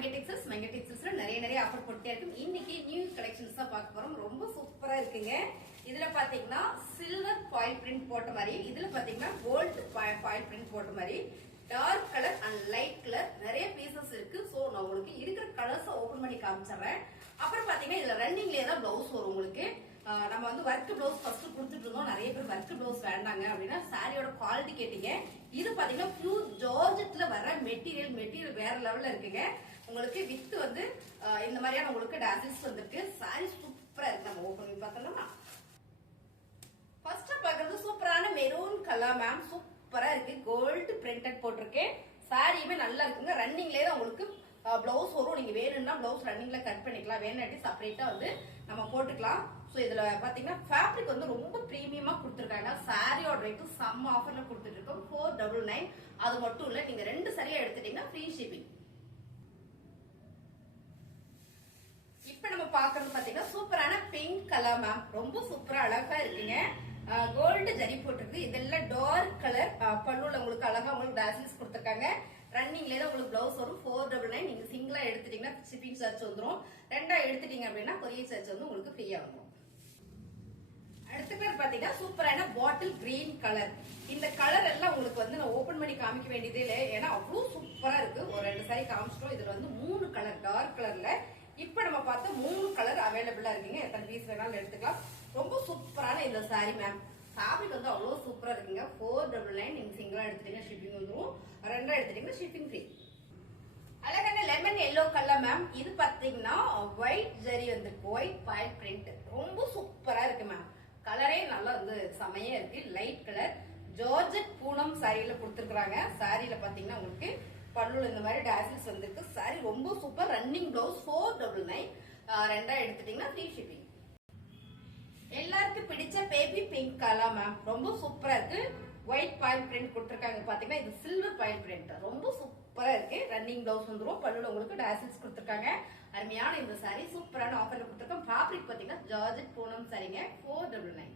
மங்கை டெக்ஸ்டைல்ஸ்ல நிறைய ஆஃபர் போட்டே இருக்கும். இன்னைக்கு நியூ கலெக்ஷன்ஸ் தான் பார்க்க போறோம். ரொம்ப சூப்பரா இருக்குங்க. இதுல பாத்தீங்கன்னா சில்வர் பாயில் பிரிண்ட் போட்ட மாதிரி, இதுல பாத்தீங்கன்னா கோல்டு பாயில் பிரிண்ட் போட்ட மாதிரி dark colour and light colour நிறைய பீசஸ் இருக்கு. சோ நான் உங்களுக்கு இருக்கிற கலர்ஸ் ஓபன் பண்ணி காமிச்சிடுறேன். அப்புறம் பாத்தீங்கன்னா இதுல ரன்னிங்லயே தான் பிளவுஸ் வரும் உங்களுக்கு. நம்ம வந்து ஒர்க் பிளவுஸ் ஃபர்ஸ்ட் கொடுத்துட்டு இருந்தோம். நிறைய பேர் ஒர்க் பிளவுஸ் வேண்டாங்க அப்படின்னா சாரியோட குவாலிட்டி கேட்டீங்க. இது பாத்தீங்கன்னா பியூர் ஜார்ஜெட்ல வர மெட்டீரியல் வேற லெவல்ல இருக்குங்க. உங்களுக்கு வித் வந்து இந்த மாதிரியான உங்களுக்கு டாசில்ஸ் வந்திருக்கு. சாரி சூப்பரா இருக்கு. நம்ம ஓபன் பண்ணி பார்த்தோம்னா ஃபர்ஸ்ட் பாக்குறது சூப்பரான மெரூன் கலர் மேம். சூப்பரா இருக்கு. கோல்டு பிரிண்டட் போட்டிருக்கேன். சாரியுமே நல்லா இருக்குங்க. ரன்னிங்லயே தான் உங்களுக்கு பிளவுஸ் வரும். நீங்க வேணும்னா பிளவுஸ் ரன்னிங்ல கட் பண்ணிக்கலாம். வேணாட்டி செப்பரேட்டா வந்து நம்ம போட்டுக்கலாம். சோ இதுல பாத்தீங்கன்னா ஃபேப்ரிக் வந்து ரொம்ப பிரீமியமா கொடுத்துருக்காங்க. சாரியோட ரேட் செம்ம ஆஃபர்ல கொடுத்துட்டு இருக்கோம். 499. அது மட்டும் இல்ல, நீங்க 2 சரியா எடுத்துட்டீங்கன்னா ஃப்ரீ ஷிப்பிங். இப்ப நம்ம பாக்குறது பாத்தீங்கன்னா சூப்பரான பிங்க் கலர் மேம். ரொம்ப சூப்பரா அழகா இருக்குங்க. கோல்டு ஜரி போட்டிருக்கு. இதெல்லாம் டார்க் கலர். பல்லுல உங்களுக்கு அழகா உங்களுக்கு டாசில்ஸ் கொடுத்துருக்காங்க. ரன்னிங்ல தான் உங்களுக்கு பிளவுஸ் வரும். 499. நீங்க சிங்கிளா எடுத்துட்டீங்கன்னா ஷிப்பிங் சார்ஜ் வந்துடும். ரெண்டா எடுத்துட்டீங்க அப்படின்னா கொரியர் சார்ஜ் வந்து உங்களுக்கு ஃப்ரீயா வந்துடும். அடுத்த கலர் பாத்தீங்கன்னா சூப்பரான பாட்டில் கிரீன் கலர். இந்த கலர் எல்லாம் உங்களுக்கு வந்து நான் ஓபன் பண்ணி காமிக்க வேண்டியதே இல்லை. ஏன்னா அவ்வளவு சூப்பரா இருக்கு. ஒரு 2 சாரி காமிச்சிட்டோம். இதுல வந்து 3 கலர் டார்க் கலர்ல. இப்ப நம்ம பார்த்த 3 கலர் அவைலபிளா இருக்குங்க. எத்தனை பீஸ் வேணாலும் எடுத்துக்கலாம். ரொம்ப சூப்பரான இந்த சாரி மேம். ஃபேப்ரிக் வந்து அவ்வளவு சூப்பரா இருக்குங்க. 499. நீங்க சிங்கிளா எடுத்துட்டீங்கன்னா ஷிப்பிங் வந்துடும். ரெண்டா எடுத்துட்டீங்கன்னா ஷிப்பிங் ஃப்ரீ. அழகான லெமன் எல்லோ கலர் மேம். இது பாத்தீங்கன்னா ஒயிட் ஜரி வந்து ஒயிட் பாயில் பிரிண்ட். ரொம்ப சூப்பரா இருக்கு மேம். கலரே நல்லா வந்து செமையா இருக்கு. லைட் கலர் ஜார்ஜெட் பூனம் சாரியில கொடுத்துருக்காங்க. சாரியில பாத்தீங்கன்னா உங்களுக்கு பல்லுல இந்த மாதிரி டாசில்ஸ் வந்திருக்கு. சாரி ரொம்ப சூப்பர். Running blouse 499. ரெண்டா எடுத்துட்டீங்கன்னா ஃப்ரீ ஷிப்பிங். எல்லாருக்கும் பிடிச்ச பேபி பிங்க் கலர் மேம். ரொம்ப சூப்பரா இருக்கு. ஒயிட் பாயில் பிரிண்ட் கொடுத்துருக்காங்க. பாத்தீங்கன்னா இது சில்வர் பாயில் பிரிண்ட். ரொம்ப சூப்பரா இருக்கு. ரன்னிங் பிளவுஸ் வந்துரும். பல்லுல உங்களுக்கு டாசில்ஸ் கொடுத்துருக்காங்க. அருமையான இந்த சாரி சூப்பரான ஆஃபர்ல கொடுத்துருக்கோம். ஃபேப்ரிக் பாத்தீங்கன்னா ஜார்ஜெட் பூனம் சாரிங்க. 499.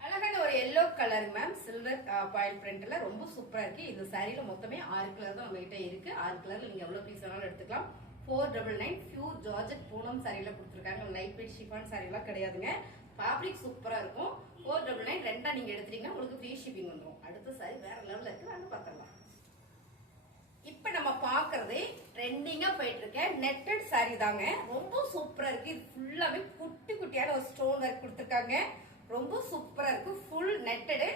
அழகான ஒரு yellow colour ma'am. Silver foil பிரிண்ட்ல ரொம்ப சூப்பரா இருக்கு. இந்த சாரியில மொத்தமே 6 கலர் தான் நம்ம கிட்ட இருக்கு. 6 கலர்ல நீங்க எவ்வளவு பீஸ் வேணாலும் எடுத்துக்கலாம். 499. பியூர் ஜார்ஜெட் பூனம் சாரியில கொடுத்துருக்காங்க. லைட் வெயிட் ஷிஃபான் சாரி எல்லாம் கிடையாதுங்க. ஃபேப்ரிக் சூப்பரா இருக்கும். 499. ரெண்டா நீங்க எடுத்துட்டீங்கன்னா உங்களுக்கு ஃப்ரீ ஷிப்பிங் வந்துடும். அடுத்த சாரி வேற லெவல்ல இருக்கு. வாங்க பார்க்கலாம். இப்ப நம்ம பாக்குறது ட்ரெண்டிங்கா போயிட்டு இருக்க நெட்டட் சாரி தாங்க. ரொம்ப சூப்பரா இருக்கு. இது ஃபுல்லாவே குட்டி குட்டியான ஒரு ஸ்டோன் ஒர்க் கொடுத்துருக்காங்க. ரொம்ப சூப்பரா இருக்கு. Full netted.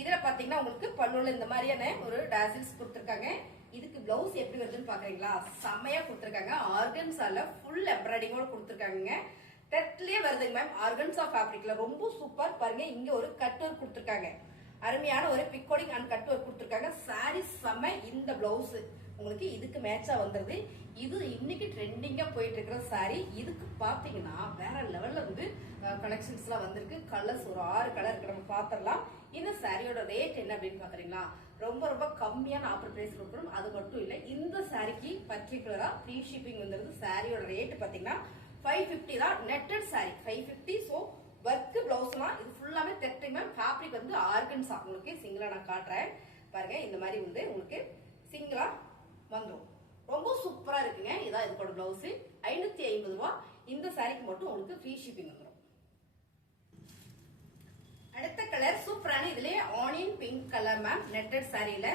இதுல பாத்தீங்கன்னா உங்களுக்கு பல்லுல இந்த மாதிரியான ஒரு டாசில்ஸ் கொடுத்துருக்காங்க. இதுக்கு பிளவுஸ் எப்படி வருதுன்னு பாக்குறீங்களா? செம்மையா கொடுத்துருக்காங்க. ஆர்கன்ஸால ஃபுல் எம்ப்ராய்டிங்கோட கொடுத்துருக்காங்க. டெட்லயே வருதுங்க மேம். ஆர்கன்ஸா ஃபேப்ரிக்ல ரொம்ப சூப்பர். பாருங்க, இங்க ஒரு கட் ஒர்க் கொடுத்துருக்காங்க. அருமையான ஒரு பிக்கோடிங் அண்ட் கட் ஒர்க் கொடுத்துருக்காங்க. சாரி செம்ம. இந்த பிளவுஸ் உங்களுக்கு இதுக்கு மேட்சா வந்துருது. இது இன்னைக்கு ட்ரெண்டிங்கா போயிட்டு இருக்கிற சாரி. இதுக்கு பாத்தீங்கன்னா வேற லெவல்ல வந்து கலெக்ஷன்ஸ் எல்லாம் வந்திருக்கு. கலர்ஸ் ஒரு 6 கலர் இருக்கு. நம்ம பாத்திரலாம். இந்த சாரியோட ரேட் என்ன அப்படின்னு பாக்குறீங்களா? ரொம்ப கம்மியான ஆஃபர் பிரைஸ் கொடுக்கணும். அது மட்டும் இல்ல, இந்த சாரிக்கு பர்டிகுலரா ஃப்ரீ ஷிப்பிங் வந்துருது. சாரியோட ரேட் பாத்தீங்கன்னா 550 தான். Netted sorry 550. சோ ஒர்க் பிளவுஸ்னா இது ஃபுல்லாமே தெட்டிங் மேம். ஃபேப்ரிக் வந்து ஆர்கன்ஸா. உங்களுக்கு சிங்கிளா நான் காட்டுறேன் பாருங்க. இந்த மாதிரி வந்து உங்களுக்கு சிங்கிளா வந்துடும். ரொம்ப சூப்பரா இருக்குங்க. இதான் இதுக்கோட பிளவுஸ். 550 ரூபாய். இந்த சாரிக்கு மட்டும் உங்களுக்கு ஃப்ரீ ஷிப்பிங் வந்துடும். அடுத்த கலர் சூப்பரான இதுலயே onion pink colour ma'am. Netted சாரியில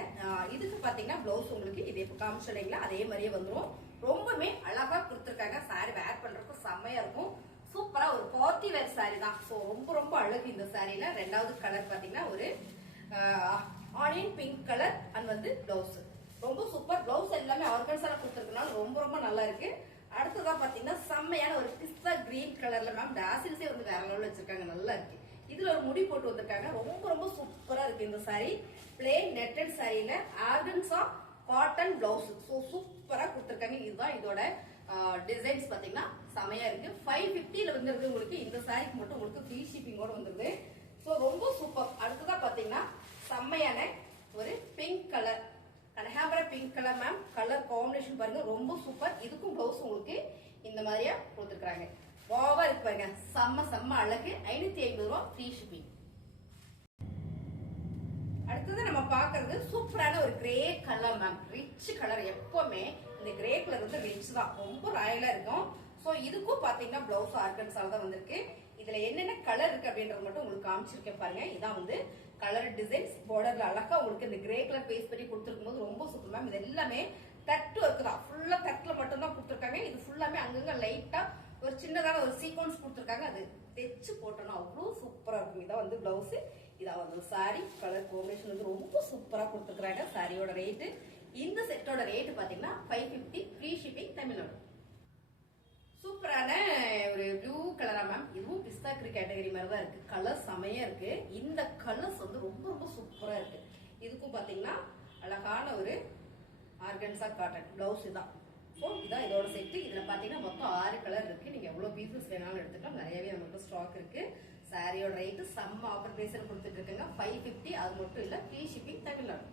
இதுக்கு பாத்தீங்கன்னா பிளவுஸ் உங்களுக்கு இதே காமிச்சிட்டீங்களா அதே மாதிரியே வந்துடும். ரொம்பவே அழகா கொடுத்துருக்காங்க. சாரி வேர் பண்றதுக்கு செம்மையா இருக்கும். சூப்பரா ஒரு பார்ட்டி வேர் சாரி தான். சோ ரொம்ப அழகு இந்த சாரியில. ரெண்டாவது கலர் பாத்தீங்கன்னா ஒரு ஆனியன் பிங்க் கலர் அண்ட் வந்து பிளவுஸ் ரொம்ப சூப்பர். பிளவுஸ் எல்லாமே ஆர்கன்ஸால கொடுத்துருக்கனால ரொம்ப நல்லா இருக்கு. அடுத்ததா பாத்தீங்கன்னா செம்மையான ஒரு பிஸ்தா கிரீன் கலர்ல மேம். டாசில்ஸே வந்து வேற லெவல்ல வச்சிருக்காங்க. நல்லா இருக்கு. இதுல ஒரு முடி போட்டு வந்திருக்காங்க. ரொம்ப சூப்பரா இருக்கு இந்த சாரி. பிளேன் நெட்டட் சாரியில ஆர்கன்ஸா காட்டன் பிளவுஸ். சோ சூப்பரா கொடுத்துருக்காங்க. இதுதான் இதோட டிசைன்ஸ் பாத்தீங்கன்னா செமையா இருக்கு. 550ல வந்துருக்கு உங்களுக்கு. இந்த சாரிக்கு மட்டும் உங்களுக்கு ஃப்ரீ ஷிப்பிங்கோட வந்துருது. சோ ரொம்ப சூப்பர். அடுத்ததா பாத்தீங்கன்னா செம்மையான ஒரு பிங்க் கலர், கனகாம்பர pink colour ma'am. Colour combination பாருங்க ரொம்ப சூப்பர். இதுக்கும் பிளவுஸ் உங்களுக்கு இந்த மாதிரியா கொடுத்துருக்காங்க. வாவா இருக்கு பாருங்க. செம்ம அழகு. 550 ரூபாய் ஃப்ரீ ஷிப்பிங். அடுத்தது நம்ம பாக்குறது சூப்பரான ஒரு grey colour ma'am. Rich colour. எப்பவுமே இந்த கிரே கலர் வந்து 1.5 இன்ச் தான், ரொம்ப ராயலா இருக்கும். சோ இதுக்கும் பாத்தீங்கன்னா பிளவுஸ் ஆர்கன்ஸால தான் வந்திருக்கு. இதுல என்னென்ன கலர் இருக்கு அப்படின்றது மட்டும் உங்களுக்கு காமிச்சிருக்கேன் பாருங்க. இதான் வந்து கலர் டிசைன்ஸ். பார்டர்ல அழகா உங்களுக்கு இந்த கிரே கலர் பேஸ்ட் பண்ணி கொடுத்துருக்கும் போது ரொம்ப சூப்பர் மேம். இது எல்லாமே தட்டு ஒர்க் தான், ஃபுல்லா தட்டுல மட்டும் தான் கொடுத்துருக்காங்க. இது ஃபுல்லாமே அங்கங்க லைட்டா ஒரு சின்னதான ஒரு சீக்வன்ஸ் கொடுத்துருக்காங்க. அது தைச்சு போட்டோம்னா அவ்வளவு சூப்பரா இருக்கும். இதான் வந்து பிளவுஸ், இதான் வந்து சாரி. கலர் காம்பினேஷன் வந்து ரொம்ப சூப்பரா கொடுத்துருக்காங்க. சாரியோட ரேட்டு, இந்த செட்டோட ரேட் பாத்தீங்கன்னா 550 ஃப்ரீ ஷிப்பிங் தமிழ்நாடு. சூப்பரான ஒரு ப்ளூ கலரா மேம். இதுவும் பிஸ்தா கிரீ கேட்டகரி மாதிரி தான் இருக்கு. கலர் செமையா இருக்கு. இந்த கலர்ஸ் வந்து ரொம்ப ரொம்ப சூப்பரா இருக்கு. இதுக்கும் பாத்தீங்கன்னா அழகான ஒரு ஆர்கன்ஸா காட்டன் பிளவுஸ் தான். ஸோ இதான் இதோட செட்டு. இதுல பாத்தீங்கன்னா மொத்தம் 6 கலர் இருக்கு. நீங்க எவ்வளவு பீசஸ் வேணாலும் எடுத்துக்கலாம். நிறையவே நமக்கு ஸ்டாக் இருக்கு. சாரியோட ரேட்டு செம்ம ஆஃபர் பிரைஸ்ல கொடுத்துட்டு இருக்காங்க 550. அது மட்டும் இல்ல ஃப்ரீ ஷிப்பிங் தமிழ்நாடு.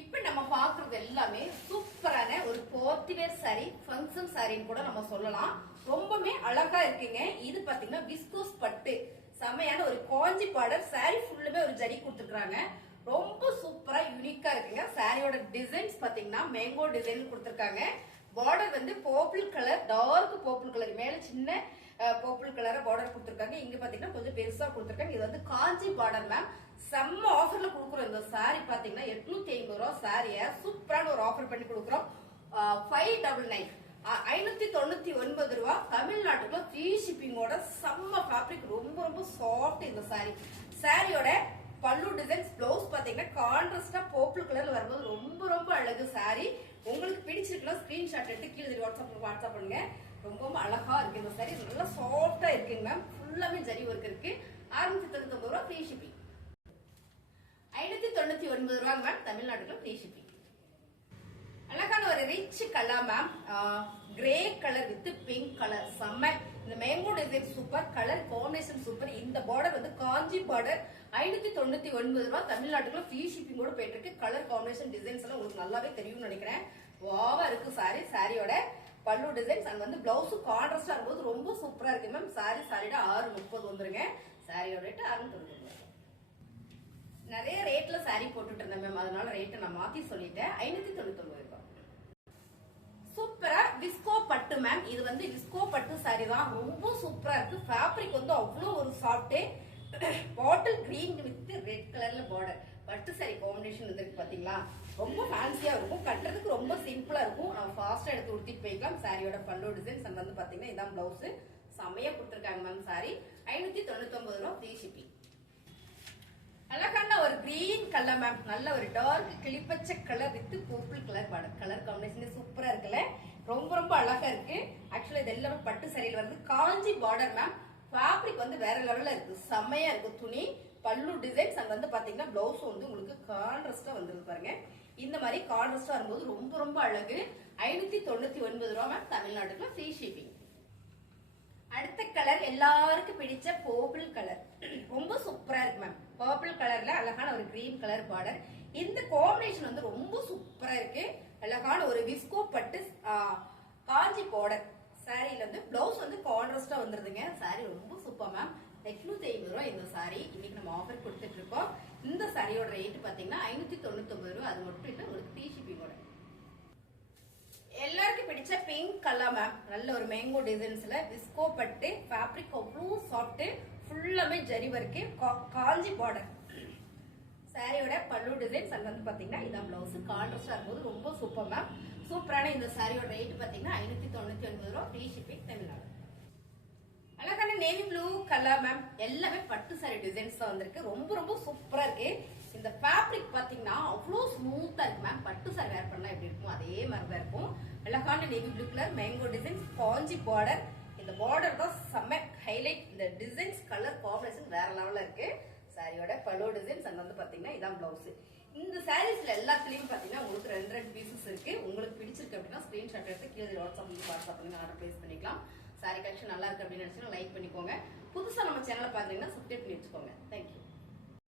இப்ப நம்ம பாக்குறது எல்லாமே சூப்பரான ஒரு போர்த்திவேர் சாரி, ஃபங்க்ஷன் சாரின்னு கூட நம்ம சொல்லலாம். ரொம்பவே அழகா இருக்குங்க. இது பாத்தீங்கன்னா விஸ்கோஸ் பட்டு, செமையான ஒரு காஞ்சி பார்டர். சாரி ஃபுல்லுமே ஒரு ஜரி கொடுத்துருக்காங்க. ரொம்ப சூப்பரா யூனிக்கா இருக்குங்க. சாரியோட டிசைன்ஸ் பாத்தீங்கன்னா மேங்கோ டிசைன் கொடுத்துருக்காங்க. பார்டர் வந்து purple colour, dark purple colour, மேல சின்ன பர்பிள் கலர் பார்டர் கொடுத்துருக்காங்க. இங்க பாத்தீங்கன்னா கொஞ்சம் பெருசா கொடுத்துருக்காங்க. இது வந்து காஞ்சி பார்டர் மேம். செம்ம ஆஃபர்ல கொடுக்குறோம். இந்த சாரி பாத்தீங்கன்னா 850 ரூபா சாரிய சூப்பரான ஒரு ஆஃபர் பண்ணி கொடுக்குறோம். 599 599 ரூபா தமிழ்நாட்டுக்குள்ள ஃப்ரீ ஷிப்பிங்கோட. செம்ம ஃபேப்ரிக், ரொம்ப ரொம்ப சாஃப்ட் இந்த சாரி. சாரியோட பல்லு டிசைன்ஸ், பிளவுஸ் பாத்தீங்கன்னா கான்ட்ராஸ்டா பர்பிள் கலர்ல வரும்போது ரொம்ப ரொம்ப அழகு சாரி. உங்களுக்கு பிடிச்சிருக்குன்னா ஸ்கிரீன்ஷாட் எடுத்து கீழே வாட்ஸ்அப் பண்ணுங்க. ரொம்ப அழகா இருக்கு இந்த சாரி. நல்லா சாஃப்டா இருக்குங்க மேம். ஃபுல்லாமே ஜரி ஒர்க் இருக்கு. 699 ரூபா ஃப்ரீ ஷிப்பிங். 599 ரூபா மேம் தமிழ்நாட்டுல ஃப்ரீ ஷிப்பிங். அழகான ஒரு rich colour ma'am. Grey colour with pink colour, செம்ம. இந்த mango design super, colour combination super. இந்த பார்டர் வந்து காஞ்சி பார்டர். 599 ரூபா தமிழ்நாட்டுக்குள்ள ஃப்ரீ ஷிப்பிங் கூட போயிட்டு இருக்கு. கலர் காம்பினேஷன் டிசைன்ஸ் எல்லாம் உங்களுக்கு நல்லாவே தெரியும்னு நினைக்கிறேன். வாவா இருக்கு சாரி. சாரியோட பல்லு டிசைன்ஸ் அண்ட் வந்து பிளவுஸ் கான்ட்ராஸ்டா இருக்கும்போது ரொம்ப சூப்பரா இருக்கு மேம். சாரியோட 630 வந்துருங்க. சாரியோட ரேட் 690. நிறைய ரேட்ல சாரி போட்டுட்டு இருந்தேன் மேம், அதனால ரேட்டை நான் மாத்தி சொல்லிட்டேன். 599 ரூபாய். சூப்பரா விஸ்கோ பட்டு மேம். இது வந்து விஸ்கோ பட்டு சாரி தான். ரொம்ப சூப்பரா இருக்கு. ஃபேப்ரிக் வந்து அவ்வளவு ஒரு soft. Bottle green with red கலர்ல பார்டர். பட்டு சாரி காம்பினேஷன் இருக்கு பாத்தீங்களா, ரொம்ப ஃபேன்சியா இருக்கும். கட்டுறதுக்கு ரொம்ப சிம்பிளா இருக்கும். நம்ம ஃபாஸ்டா எடுத்து உடுத்திட்டு போய்க்கலாம். சாரியோட பல்லு டிசைன்ஸ் அண்ட் வந்து பாத்தீங்கன்னா இதான் பிளவுஸ். செமையா கொடுத்துருக்காங்க மேம். சாரி 599 ரூபாய் ஃப்ரீ ஷிப்பிங். அழகான ஒரு கிரீன் கலர் மேம். நல்ல ஒரு டார்க் கிளிப்பச்சை colour with purple colour border. Colour combination சூப்பரா இருக்குல்ல, ரொம்ப ரொம்ப அழகா இருக்கு. ஆக்சுவலா இது எல்லாமே பட்டு சாரியில வந்து காஞ்சி பார்டர் மேம். ஃபேப்ரிக் வந்து வேற லெவல்ல இருக்கு, செம்மையா இருக்கு துணி. பல்லு டிசைன்ஸ் அங்க வந்து பாத்தீங்கன்னா பிளவுஸ் வந்து உங்களுக்கு கான்ட்ராஸ்டா வந்துருக்கு பாருங்க. இந்த மாதிரி கான்ட்ராஸ்டா வரும்போது ரொம்ப ரொம்ப அழகு. 599 ரூபா மேம் தமிழ்நாட்டுக்குள்ள ஃப்ரீ ஷிப்பிங். அடுத்த கலர் எல்லாருக்கும் பிடிச்ச பர்பிள் கலர். ரொம்ப சூப்பரா இருக்கு மேம். பர்பிள் கலர்ல அழகான ஒரு கிரீன் கலர் பார்டர். இந்த காம்பினேஷன் வந்து ரொம்ப சூப்பரா இருக்கு. அழகான ஒரு விஸ்கோ பட்டு காஞ்சி பார்டர். சாரியில வந்து பிளவுஸ் வந்து கான்ட்ராஸ்டா வந்துருதுங்க. சாரி ரொம்ப சூப்பர் மேம். 850 ரூபா இந்த சாரி. இன்னைக்கு நம்ம ஆஃபர் கொடுத்துட்டு இருக்கோம். இந்த சாரியோட ரேட் பாத்தீங்கன்னா 599 ரூபா. அது மட்டும் இல்ல உங்களுக்கு ஃப்ரீ ஷிப்பிங்கோட. எல்லாருக்கும் பிடிச்ச பிங்க் கலர் மேம். நல்ல ஒரு மேங்கோ டிசைன்ஸ்ல விஸ்கோ பட்டு. ஃபேப்ரிக் அவ்வளவு சாஃப்ட், ஃபுல்லாமே ஜரி வர்க்கு, காஞ்சி பார்டர். சாரியோட பல்லு டிசைன்ஸ் அங்க வந்து பாத்தீங்கன்னா இதான் பிளவுஸ். கான்ட்ராஸ்டா இருக்கும்போது ரொம்ப சூப்பர் மேம். சூப்பரான இந்த சாரியோட ரேட் பாத்தீங்கன்னா 599 ரூபா ஃப்ரீ ஷிப்பிங் தமிழ்நாடு. அழகான நேவி ப்ளூ கலர் மேம். எல்லாமே பட்டு சாரி டிசைன்ஸ் தான் வந்திருக்கு. ரொம்ப ரொம்ப சூப்பரா இருக்கு. இந்த ஃபேப்ரிக் பாத்தீங்கன்னா அவ்வளவு ஸ்மூத்தா இருக்கு மேம். பட்டு சாரி வேர் பண்ணா எப்படி இருக்கும் அதே மாதிரி தான் இருக்கும். அழகான navy blue colour, mango designs, Kanchi border. இந்த பார்டர் தான் செம்ம ஹைலைட். இந்த டிசைன்ஸ் கலர் காம்பினேஷன் வேற லெவல்ல இருக்கு. சாரியோட பல்லு டிசைன்ஸ் அங்க வந்து பாத்தீங்கன்னா இதான் பிளவுஸ். இந்த சாரீஸ்ல எல்லாத்துலயும் பாத்தீங்கன்னா உங்களுக்கு 2 பீசஸ் இருக்கு. உங்களுக்கு பிடிச்சிருக்கு அப்படின்னா ஸ்கிரீன்ஷாட் எடுத்து கீழே வாட்ஸ்அப் பண்ணி ஆர்டர் பிளேஸ் பண்ணிக்கலாம். சாரி கலெக்ஷன் நல்லா இருக்கு அப்படின்னு நினைச்சீங்கன்னா லைக் பண்ணிக்கோங்க. புதுசா நம்ம சேனலை பாத்தீங்கன்னா சப்ஸ்கிரைப் பண்ணி வச்சுக்கோங்க. தேங்க்யூ.